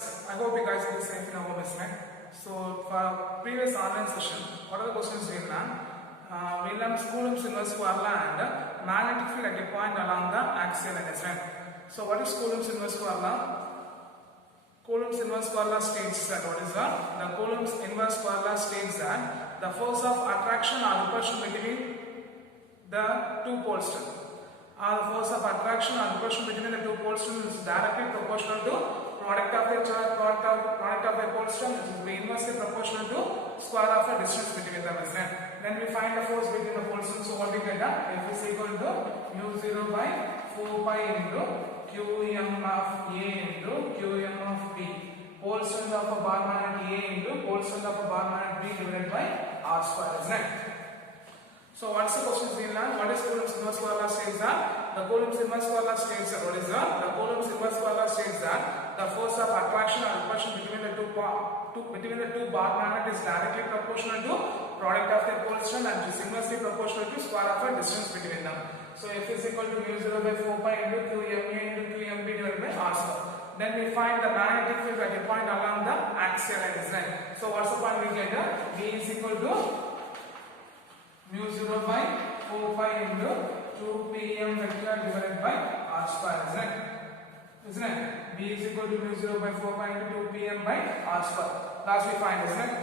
I hope you guys did the same thing at home as me. So for previous online session, what are the questions we learned? We learned Coulomb's inverse formula and magnetic field at a point along the axial line. So what is Coulomb's inverse formula? Coulomb's inverse formula states that what is the Coulomb's inverse formula states that the force of attraction or repulsion between the two poles. The force of attraction or repulsion between the two poles is directly proportional to product of a pole strength, which will be inversely proportional to square of the distance between them. Then we find the force between the poles. So what we get? F is equal to mu 0 by 4 pi into Qm of A into Qm of B. Pole strength of a bar magnet A into pole strength of a bar magnet B divided by R square, isn't it? So what's the question we learned? What is Coulomb's inverse formula states that? The Coulomb's inverse formula states that what is the Coulomb's inverse formula states that the force of attraction or repulsion between the two bar magnet is directly proportional to product of their pole strength and is inversely proportional to square of a distance between them. So F is equal to mu 0 by 4 pi into Qma into Qmb divided by R square. Then we find the magnetic field at a point along the axial line. So what's the point we get? V is equal to mu 0 by 4 pi into 2 pm vector divided by R square, isn't it? V is equal to mu 0 by 4 pi into 2 pm by R square. Last we find, isn't it?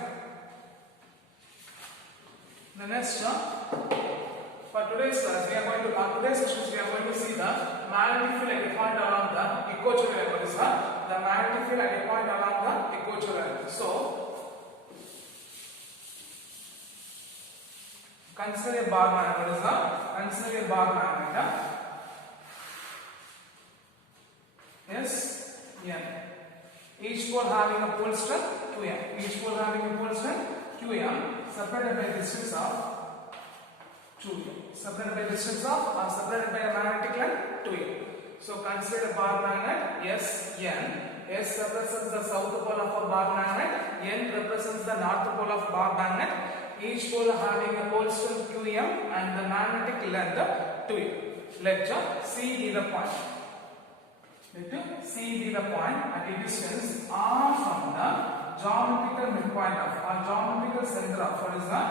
The next for today's class, today's session we are going to see the magnetic field at a point along the equatorial line. The magnetic field at a point along the equatorial line. So consider a bar magnet. Consider a bar magnet. S N. Each pole having a pole strength Qm. Each pole having a pole strength Qm, separated by distance of 2m. Separated by distance of or separated by a magnetic line 2m. So consider a bar magnet S N. S represents the south pole of a bar magnet. N represents the north pole of bar magnet. Each pole having a pole strength Qm and the magnetic length 2m. Let C be the point. Let C be the point at a distance R from the geometrical midpoint of or geometrical center of what is that?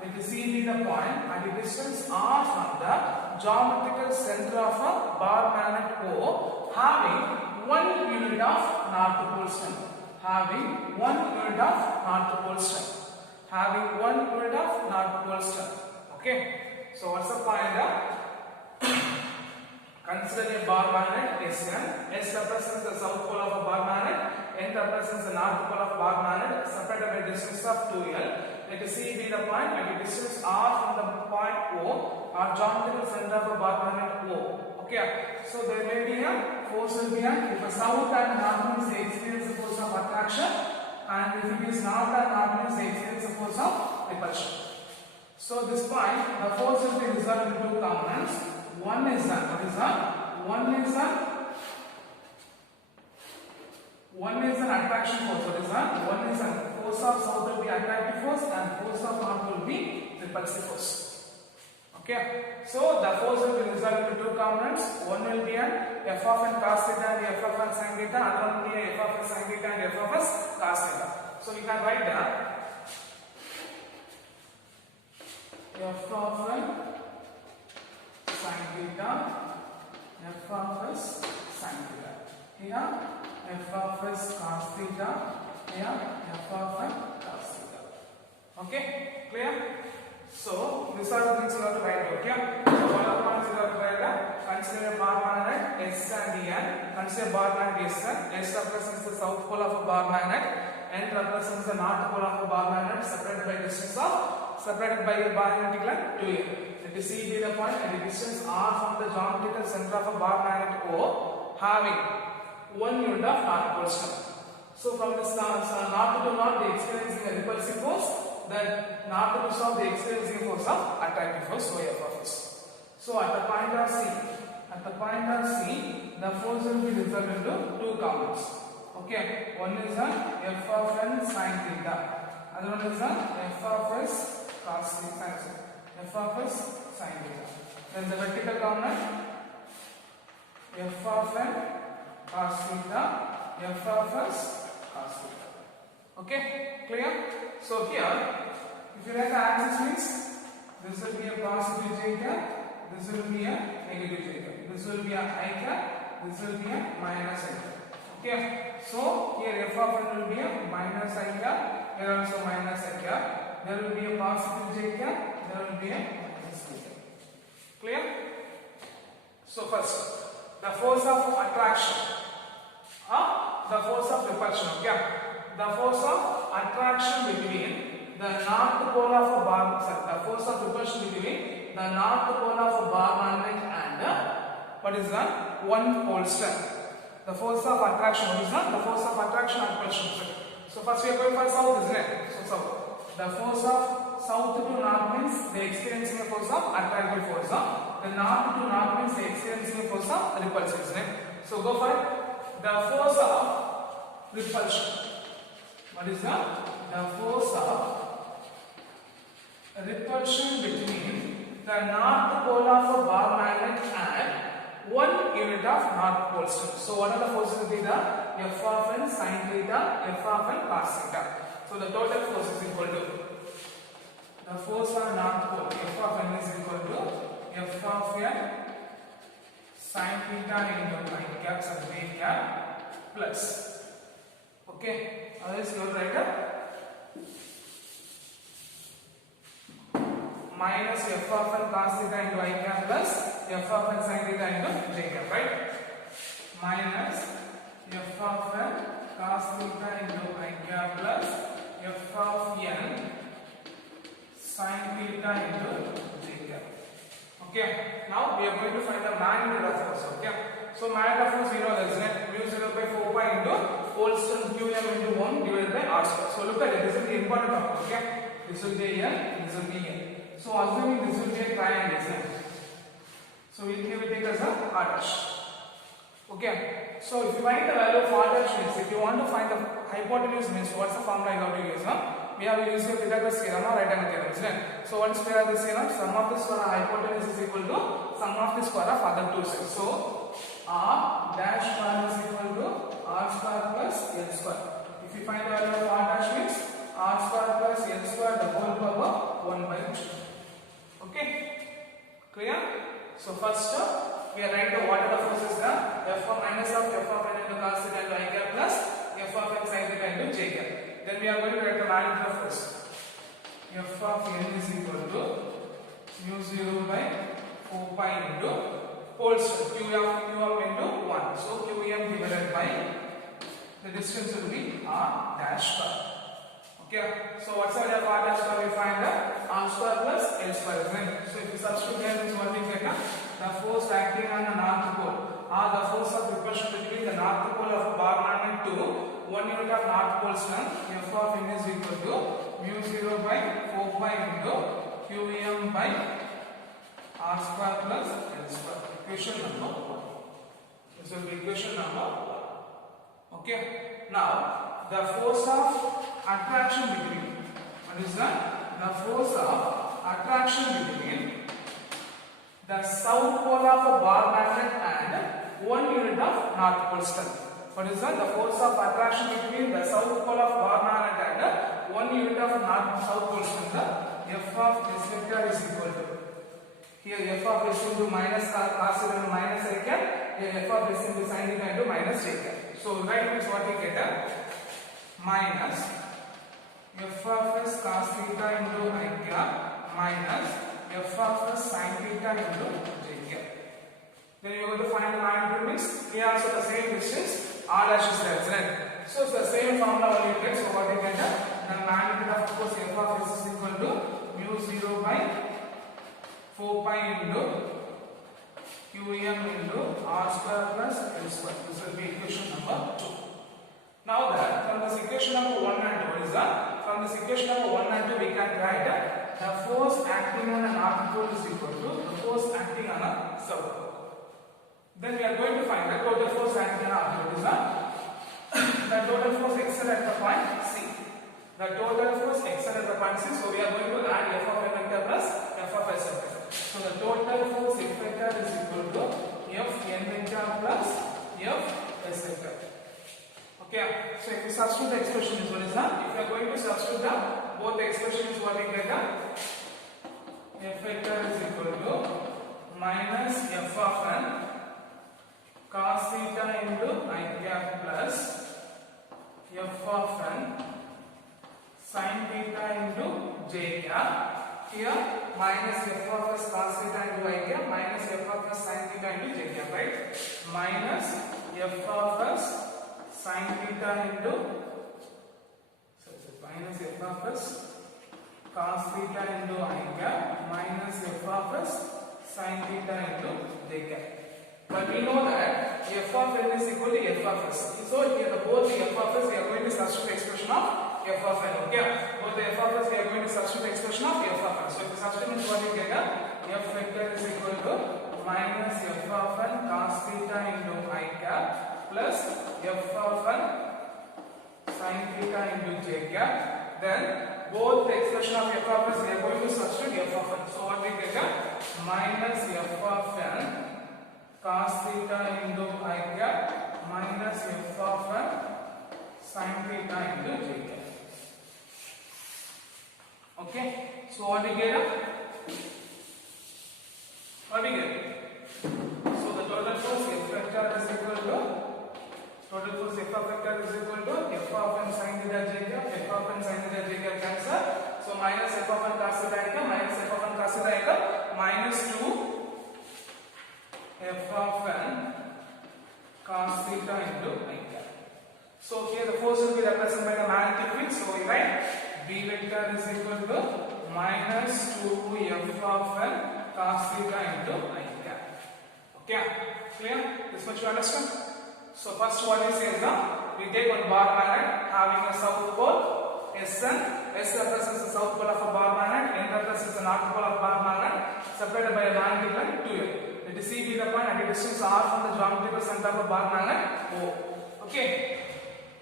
Let C be the point at a distance R from the geometrical center of a bar magnet O having 1 unit of north pole strength. Having 1 unit of north pole strength. Having 1 unit of north pole strength. Okay. So what's the point? Consider a bar magnet Sn. S represents the south pole of a bar magnet. N represents the north pole of a bar magnet separated by distance of 2L. Let C be the point at a distance R from the point O or geometrical center of a bar magnet O. Okay. So there may be a force will be if a south and north means they experience the force of attraction, and if it is north and north means they experience the force of repulsion. So this point, the force will be resolved into two components. One is an attraction force. What is that? One is a force of south will be attractive force and force of north will be repulsive force. Okay. So the force will be resolved into two components. One will be an f of n cos theta and f of n sin theta. Other one will be a f of n sin theta and f of s cos theta. So we can write that f of n sin theta, f of s sin theta. Here f of s cos theta, here f of n cos theta. Okay, clear? So these are the things you have to write. Okay. So one of the points you have to write. Consider a bar magnet S and N. Consider bar magnet S. S represents the south pole of a bar magnet. N represents the north pole of a bar magnet separated by distance of separated by a magnetic line 2m. Let C be the point at a distance R from the geometrical center of a bar magnet O having 1 unit of north pole strength. So from this north to north they experiencing a repulsive force, then north to south they experiencing a force of attractive force, so F of s. So at the point of C, the force will be resolved into two components. Okay, one is f of n sin theta, other one is f of s cos theta, f of s sin theta. Then the vertical component f of n cos theta, f of s cos theta. Okay, clear? So here, if you write the axis means this will be a positive j cap, this will be a negative j cap, this will be a I cap, this will be a minus I cap. Okay, so here f of n will be a minus I cap, here also minus I cap, there will be a positive j cap, there will be a minus I cap. Clear? So first, the force of attraction, the force of repulsion. Okay, the force of attraction between the north pole of a bar, the force of repulsion between the north pole of a bar magnet and what is that? One pole star. The force of attraction, what is that? The force of attraction and repulsion. So first we are going for south, isn't it? So south. The force of south to north means they experiencing a force of attractive force. The north to north means they experiencing a force of repulsion, isn't it? So go for it. The force of repulsion. What is that? The force of repulsion between the north pole of a bar magnet and 1 unit of north pole star. So what are the forces will be the f of n sin theta, f of n cos theta. So the total force is equal to the force on north pole, f of n is equal to f of n sin theta into I cap and j cap plus. Okay, otherwise you will write a minus f of n cos theta into I cap plus f of n sin theta into j cap, right? Minus f of n cos theta into I cap plus f of n sin theta into j cap. Okay, now we are going to find the magnitude of force. Okay, so magnitude of force, you know, that is mu 0 by 4 pi into whole square qm into 1 divided by r square. So look at it, this is the important topic. Okay, this will be here, this will be here. So assuming this will be a triangle, isn't it? So here we take as a r dash. Okay, so if you find the value of r dash means, if you want to find the hypotenuse means, what's the formula you have to use? We have used the Pythagoras theorem or right angle theorem, isn't it? So what is Pythagoras theorem? Sum of the square of hypotenuse is equal to sum of the square of other two sides. So r dash square is equal to r square plus l square. If you find the value of r dash means r square plus l square the whole power 1 by 2. Okay, clear? So first we are writing what are the forces there? F of minus of f of n into cos theta into I cap plus f of n sin theta into j cap. Then we are going to write the magnitude of force. F of n is equal to mu 0 by 4 pi into whole square qm into 1. So qm divided by the distance will be r dash square. Okay, so what's the value of r dash square? We find that r square plus l square, isn't it? So if you substitute here, this what we get, the force acting on the north pole, or the force of repulsion between the north pole of a bar magnet to 1 unit of north pole strength, f of n is equal to mu 0 by 4 pi into qm by r square plus l square. Equation number 1. This will be equation number 1. Okay, now the force of attraction between, what is that? The force of attraction between the south pole of a bar magnet and 1 unit of north pole strength. What is that? The force of attraction between the south pole of bar magnet and 1 unit of south pole strength. F of s vector is equal to, here f of s into minus cos theta into minus I cap, here f of s into sin theta into minus j cap. So right means what we get, minus f of s cos theta into I cap minus f of s sin theta into j cap. Then you are going to find the magnitude means here also the same distance r dash is there, isn't it? So it's the same formula only you get. So what you get, the magnitude of course f of s is equal to mu 0 by 4 pi into qm into r square plus l square. This will be equation number 2. Now that from this equation number 1 and 2, what is that? From this equation number 1 and 2 we can write the force acting on a north pole is equal to the force acting on a south pole. Then we are going to find the total force acting on a north pole is the total force exerted at the point C. The total force exerted at the point C. So we are going to add f of n vector plus f of s vector. So the total force F vector is equal to f n vector plus f s vector. Okay, so if you substitute the expression is what is that? If you are going to substitute the both the expressions, what we get the f vector is equal to minus f of n cos theta into I cap plus f of n sin theta into j cap. Here minus f of s cos theta into I cap minus f of s sin theta into j cap, right? Minus f of s sin theta into minus f of s cos theta into I cap minus f of s sin theta into j cap. But we know that f of n is equal to f of s. So here both the f of s we are going to substitute the expression of f of n. Okay, both the f of s we are going to substitute the expression of f of n. So if you substitute what you get, f vector is equal to minus f of n cos theta into I cap plus f of n sin theta into j cap. Then both the expression of f of s we are going to substitute f of n. So what we get, minus f of n cos theta into I cap minus f of n sin theta into j cap. Okay, so what we get? What we get? So the total force f vector is equal to total force f of vector is equal to f of n sin theta j cap, f of n sin theta j cap cancel. So minus f of n cos theta I cap minus f of n cos theta I cap minus 2 f of n cos theta into I cap. So here the force will be represented by the magnetic field. So we write B vector is equal to minus 2 f of n cos theta into I cap. Okay, clear? This much you understand? So first what we say is that we take one bar magnet having a south pole Sn. S represents the south pole of a bar magnet, N represents the north pole of bar magnet, separated by a magnetic line 2L. Let us see the point at a distance r from the geometrical center of a bar magnet O. Okay.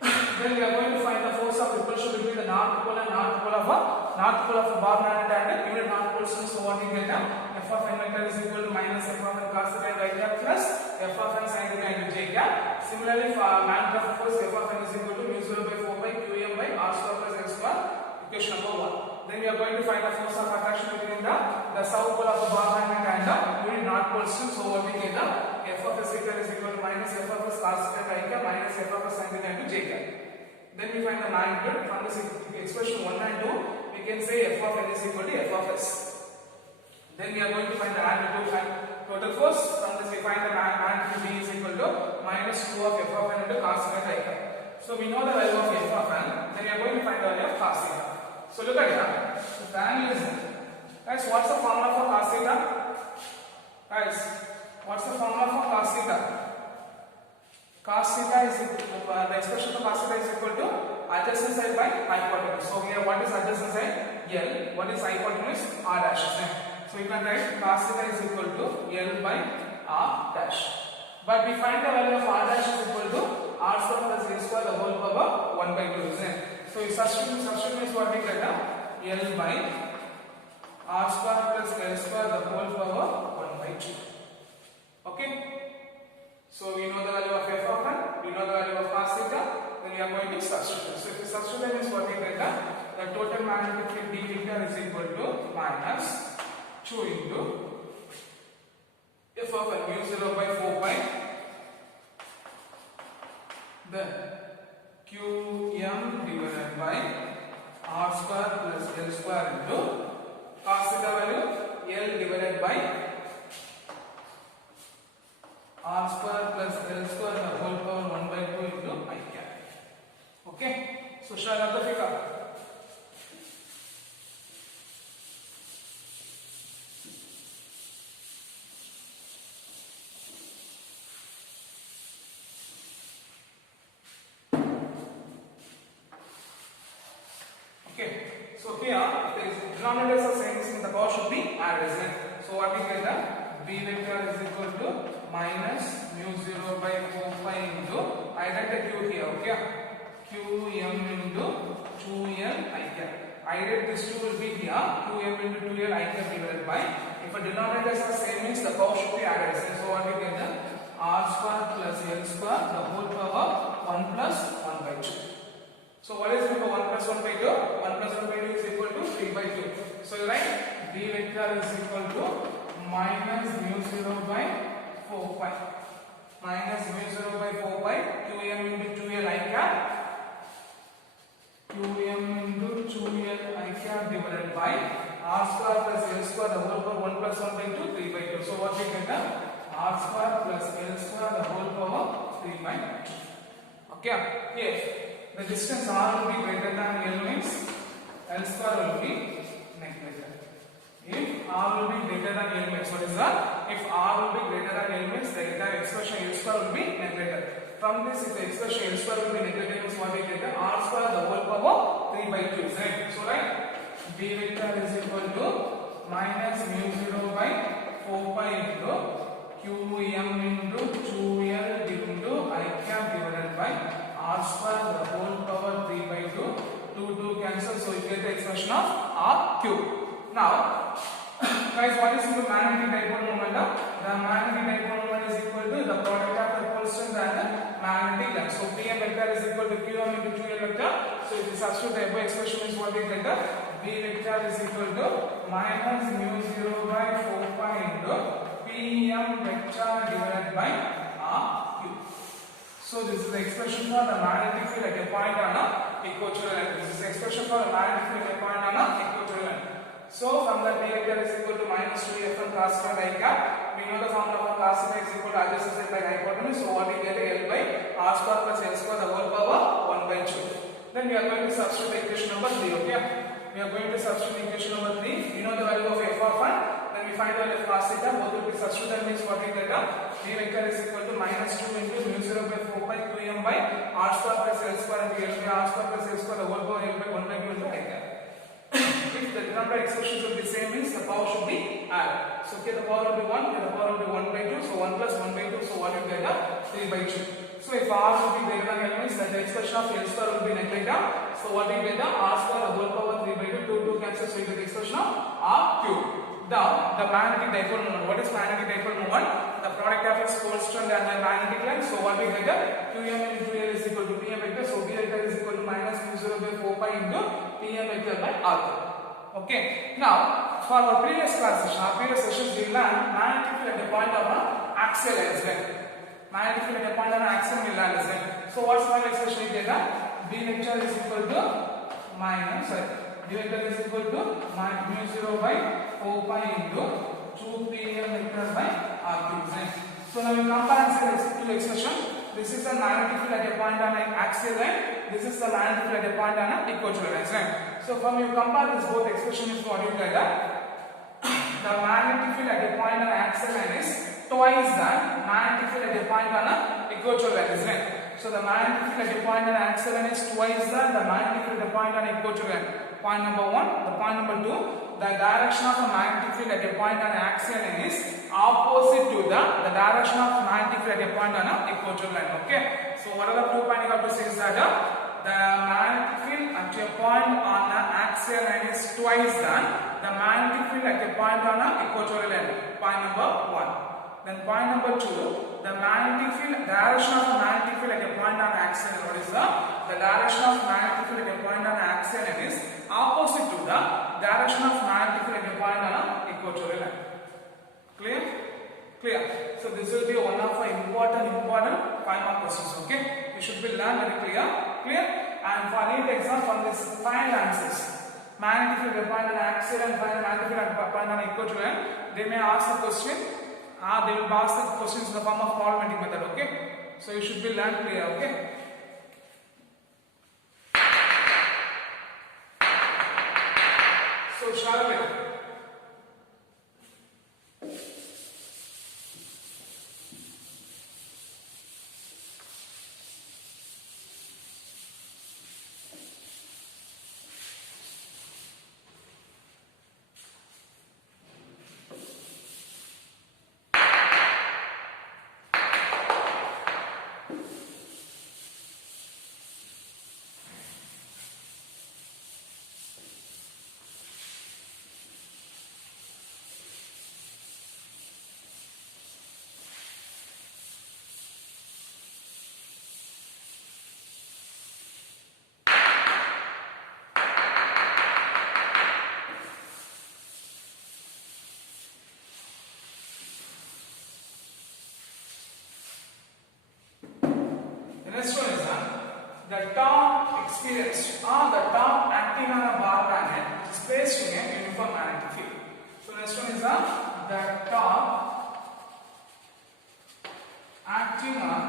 Then we are going to find the force of repulsion between the north pole and north pole of a bar magnet and unit north pole. So what we get now? F of n vector is equal to minus f of n cos theta I cap plus f of n sin theta into j cap. Similarly, for magnetic force, f of n is equal to mu 0 by 4 by qm by r square plus l square. Equation number 1. Then we are going to find the force of attraction between the south pole of the bar magnet and the unit north pole. So what we get now? F of s vector is equal to minus f of s cos theta I cap minus f of s sin theta into j cap. Then we find the magnitude from this expression 1 and 2. We can say f of n is equal to f of s. Then we are going to find the magnitude and total force. From this we find the magnitude B is equal to minus 2 of f of n into cos theta I cap. So we know the value of f of n. Then we are going to find the value of cos theta. So look at here. The angle is there. Guys, what's the formula for cos theta? Guys, what's the formula for cos theta? Cos theta is equal to, the expression for cos theta is equal to adjacent side by hypotenuse. So here what is adjacent side? L. What is hypotenuse? R dash. So you can write cos theta is equal to L by R dash. But we find the value of R dash is equal to R square plus L square the whole power 1 by 2, isn't it? So you substitute is what we get now? L by R square plus L square the whole power 1 by 2. Okay? So we know the value of f of n, we know the value of cos theta, then we are going to substitute. So if you substitute is what we get now? The total magnetic field D vector is equal to minus 2 into f of n mu 0 by 4 pi, then qm divided by r square plus l square into cos theta value L divided by r square plus l square the whole power 1 by 2 into I cap. Okay, so shall I have the figure? So here, the denominators are same, the power should be added. So what we get that B vector is equal to minus mu 0 by 4 pi into, I write the Q here, okay? Qm into 2L I cap. I write this 2 will be here, Qm into 2L I cap divided by, if the denominators are same means the power should be added. So what we get that R square plus L square the whole power 1 plus 1 by B vector is equal to minus mu 0 by 4 pi. Minus mu 0 by 4 pi qm into 2l I cap. Qm into 2l I cap divided by r square plus l square the whole power 1 plus 1 by 2 3 by 2. So what we get? R square plus l square the whole power 3 by 2. Okay, if the distance r will be greater than l means l square will be neglected. If r will be greater than l means what is that? If r will be greater than l means the entire expression l square will be neglected. From this, if the expression l square will be neglected means what we get? R square the whole power 3 by 2. Right? So right, B vector is equal to minus mu 0 by 4 pi into qm into 2l into I cap divided by r square the whole power 3 by 2. 2 cancel, so you get the expression of r cube. Now, guys, what is the magnetic dipole moment? The magnetic dipole moment is equal to the product of the constant and the magnetic length. So Pm vector is equal to Qm into 2l vector. So if you substitute the above expression is what we get? B vector is equal to minus mu 0 by 4 pi into Pm vector divided by r cube. So this is the expression for the magnetic field at a point on a equatorial line. This is the expression for the magnetic field at a point on a equatorial line. So from that B vector is equal to minus 2Fn cos square I cap. We know the formula for cos theta is equal to adjacent side by hypotenuse. So what we get? L by r square plus l square the whole power 1 by 2. Then we are going to substitute the equation number 3. Okay, we are going to substitute equation number 3. We know the value of f of 1. Then we find the value of cos theta. Both will be substituted. That means what we get? B vector is equal to minus 2 into mu 0 by 4 pi qm by r square plus l square into l by r square plus l square the whole power l by 1 by 2 into I cap. If the number expressions will be same means the power should be added. So here the power will be 1, here the power will be 1 by 2. So 1 plus 1 by 2. So what you get? 3 by 2. So if r will be greater than l means that the expression of l square will be neglected. So what you get? R square the whole power 3 by 2. 2 cancels, so you get the expression of r cube. Now the magnetic dipole moment. What is magnetic dipole moment? The product of its constant and the magnetic length. So what we get? Qm into 2l is equal to Pm vector. So B vector is equal to minus mu 0 by 4 pi into Pm vector by r cube. Okay. Now for our previous sessions we learned magnetic field at the point of an axial axis. Magnetic field at the point of an axial we learned this. So what's my expression we get? B vector is equal to minus B vector is equal to mu 0 by 4 pi into 2 Pm vector by r cube. So now we compare two expression. This is the magnetic field at a point on an axial line. This is the magnetic field at a point on an equatorial line. Right? So from you compare this both expression is what you get. The magnetic field at a point on an axial line is twice the magnetic field at a point on an equatorial line. Right? So the magnetic field at a point on an axial line is twice the magnetic field at a point on an equatorial line. Point number 1. The point number 2. The direction of a magnetic field at a point on an axial line is opposite to the direction of magnetic field at a point on an equatorial line. Okay. So what are the 2 points you have to say is that the magnetic field at a point on an axial line is twice the magnetic field at a point on an equatorial line. Point number 1. Then point number 2. The magnetic field direction of the magnetic field at a point on an axial line. What is the direction of magnetic field at a point on an axial line is opposite to the direction of magnetic field at a point on an equatorial line. Clear? Clear. So this will be one of the important 5 mark questions. Okay, you should be learned very clear. Clear? And for any exam from this find answers. Magnetic field at a point on an axial and magnetic field at a point on an equatorial line. They may ask the question. They will ask the questions in the form of problematic method. Okay, so you should be learned clear. Okay. So shall we? experienced or the torque acting on a bar magnet which is placed in a uniform magnetic field. So next one is the torque acting on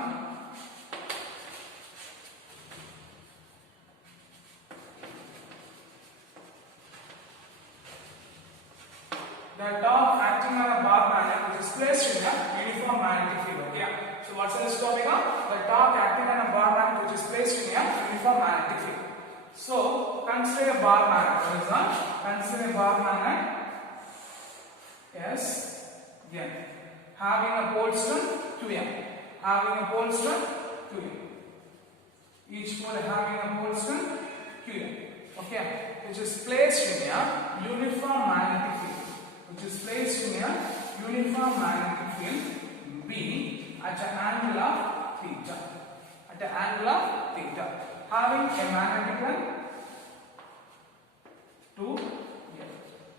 a bar magnet which is placed in a uniform magnetic field. Okay. So what's this topic? The torque acting on a bar magnet which is placed in a uniform magnetic field. So consider a bar magnet. What is that? Consider a bar magnet. Yes. Again, having a pole strength 2m. Having a pole strength 2m. Each pole having a pole strength 2m. Okay. Which is placed in a uniform magnetic field. Which is placed in a uniform magnetic field B at an angle of theta. At an angle of theta. Having a magnetic line 2 here.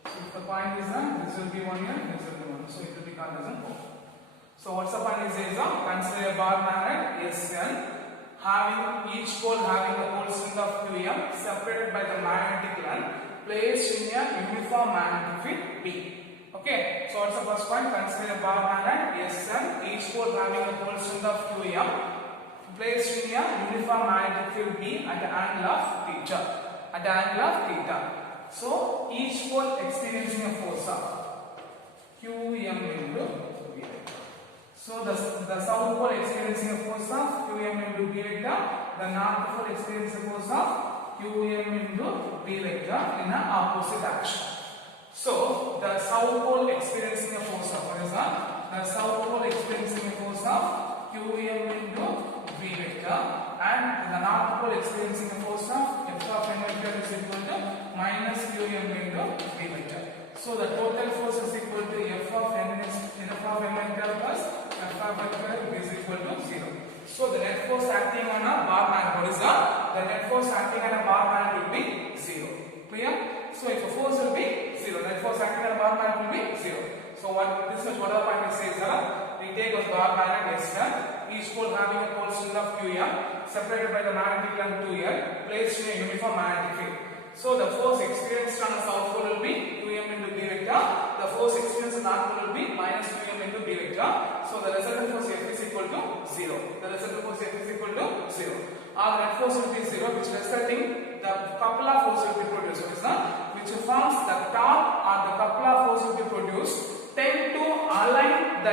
So if the point is that this will be 1 here, this will be 1. So it will be called as a pole. So what's the point is consider a bar magnet Sn having each pole having a pole strength of 2m separated by the magnetic line placed in a uniform magnetic field B. Okay, so what's the first point? Consider a bar magnet Sn, each pole having a pole strength of 2m placed in a uniform magnetic field B at the angle of theta. At the angle of theta. So each pole experiencing a force of Qm into V vector. So the south pole experiencing a force of Qm into V vector. The north pole experiencing a force of Qm into V vector in an opposite direction. So the south pole experiencing a force of, what is that? The south pole experiencing a force of Qm into V vector and the north pole experiencing a force of F of m vector is equal to minus Qm into V vector. So the total force is equal to F of m vector plus F of vector is equal to 0. So the net force acting on a bar magnet, what is that? The net force acting on a bar magnet will be 0. Clear? So if a force will be 0, net force acting on a bar magnet will be 0. So what this is what our point says we take a bar magnet Sn, each pole having a pole strength of Qm separated by the magnetic line 2l placed in a uniform magnetic field. So the force experienced on the south pole will be Qm into B vector. The force experienced on the north pole will be minus Qm into B vector. So the resultant force F is equal to 0. The resultant force F is equal to 0. Our net force will be 0, which resulting the coupler force will be produced. What is that? Which forms the torque or the coupler force will be produced tend to align the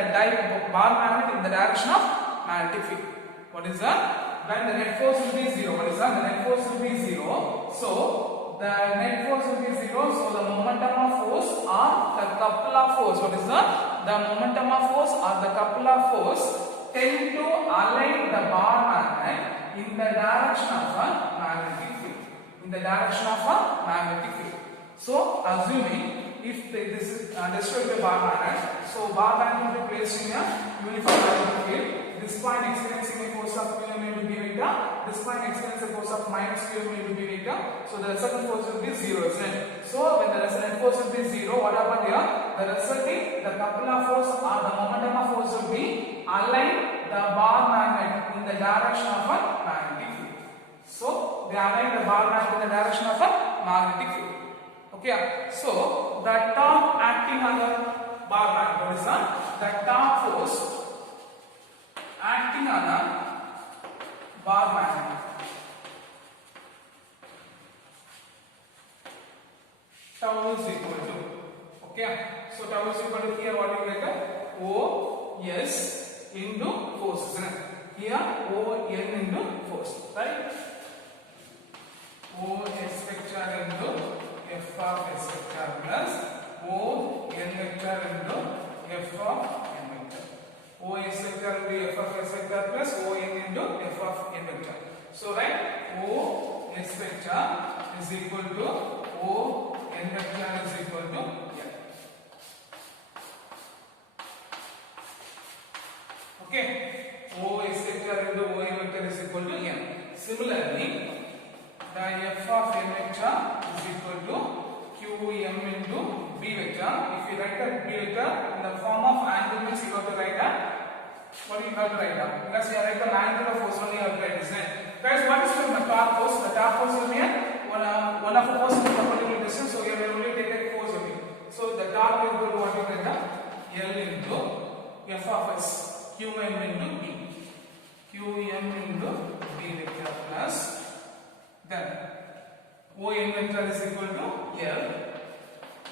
bar magnet in the direction of magnetic field. What is that? When the net force will be 0. What is that? The net force will be 0. So the net force will be 0. So the momentum of force or the coupler force. What is that? The momentum of force or the coupler force tend to align the bar magnet in the direction of a magnetic field. In the direction of a magnetic field. So assuming if this is destroyed by bar magnet, so bar magnet will be placed in a uniform magnetic field. This point experiencing a force of Qm into B vector. This point experiencing a force of minus Qm into B vector. So the resultant force will be 0, isn't it? So when the resultant force will be 0, what happened here? The resulting the coupler force or the momentum of force will be align the bar magnet in the direction of a magnetic field. So they align the bar magnet in the direction of a magnetic field. Okay, so the torque acting on the bar magnet, what is that? The torque force acting on a bar magnet. Tau is equal to, okay, so tau is equal to here what is like O S into force, isn't it? Here O N into force, right? O S vector into F of S vector plus O N vector into F of N vector. O S vector will be F of S vector plus O N into F of N vector. So right, O S vector is equal to O N vector is equal to N. Okay, O S vector into O N vector is equal to N. Similarly, the F of N vector is equal to Qm into B vector. If you write the B vector in the form of angle, means you have to write that. What do you have to write down? Because you write the angular force only you have to write, isn't it? Guys, what is the torque force? The torque Then ON vector is equal to L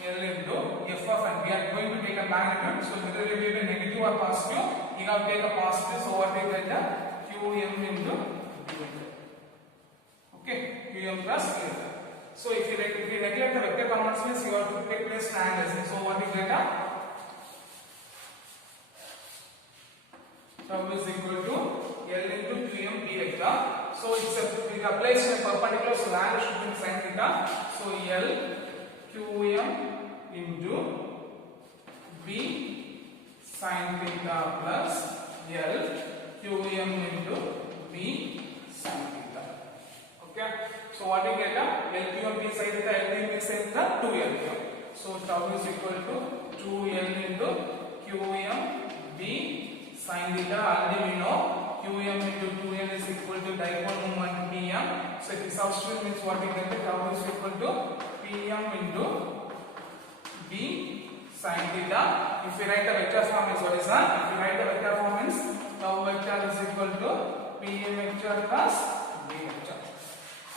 into f of n. We are going to take a magnitude, so whether it will be negative or positive, you have to take a positive, so what we get the Qm into B vector. Okay, Qm plus B vector. So if you neglect the vector components, means you have to take place triangles. So what we get a tau is equal to L into Qm B vector. So we are placed in a perpendicular, so the angle should be sin theta. So L Qm into B sin theta plus L Qm into B sin theta. Okay. So what we get L Qm B sin theta, L Qm B sin theta 2L Qm. So tau is equal to 2L into Qm B sin theta. Already we know Qm into 2L is equal to dipole moment Pm. So if we substitute, means what we get, tau is equal to Pm into B sin theta. If we write the vector form, is what is that? If we write the vector form, means tau vector is equal to Pm vector plus B vector.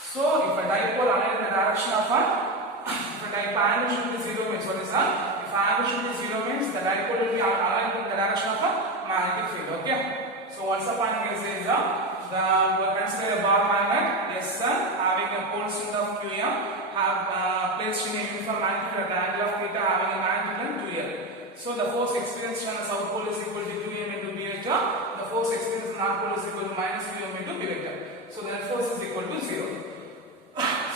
So if a dipole aligned in the direction of angle should be 0, means what is that? If angle should be 0, means the dipole will be aligned in the direction of a magnetic field. Okay. So what's the point here is we consider a bar magnet Sn having a pole strength of Qm, have placed in a uniform magnetic at the angle of theta, having a magnitude 2L. So the force experienced on the south pole is equal to Qm into B vector. The force experienced on the north pole is equal to minus Qm into B vector. So that force is equal to 0.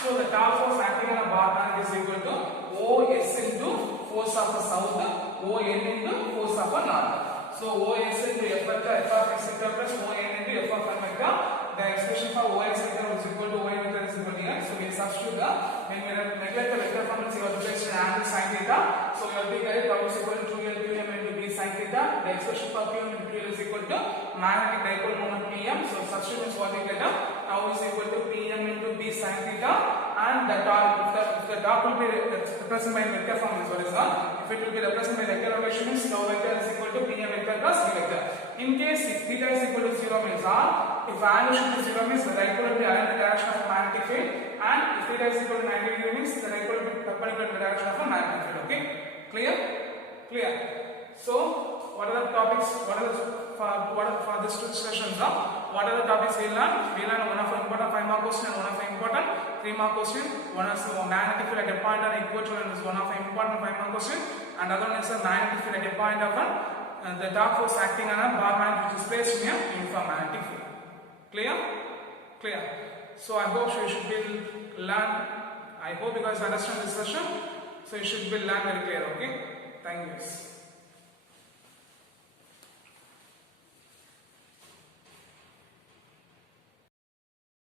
So the torque force acting on a bar magnet is equal to Os into force of the south, On into force of the north. So Os into F vector, F of x vector plus On into F of n vector. The expression for Ox vector is equal to Y vector is equal to here. So we substitute when we neglect the vector functions, you have to place an angle sin theta. So we have to get tau is equal to 2L Qm into B sin theta. The expression for Qm into 2L is equal to magnetic dipole moment Pm. So substitute means what we get tau is equal to Pm into B sin theta. And the torque, if the torque will be represented by vector form, is what is that? If it will be represented by vector notation, means tau vector is equal to Pm vector plus B vector. In case if theta is equal to 0, means if angle should be 0, means the dipole will be aligned in the direction of a magnetic field, and if theta is equal to 90 degree, means the dipole will be perpendicular in the direction of a magnetic field. Okay, clear? Clear. So what are the topics? What are for this session? What are the topics we learn? We learn one of the important 5 mark question and one of the important 3 mark question. One is magnetic field at a point on equator, and is one of the important 5 mark question, and other one is a magnetic field at a point of the torque force acting on a bar magnet which is placed in a uniform magnetic field. Clear? Clear. So I hope you should be learn. I hope you guys understand this session. So you should be learn very clear. Okay. Thank you.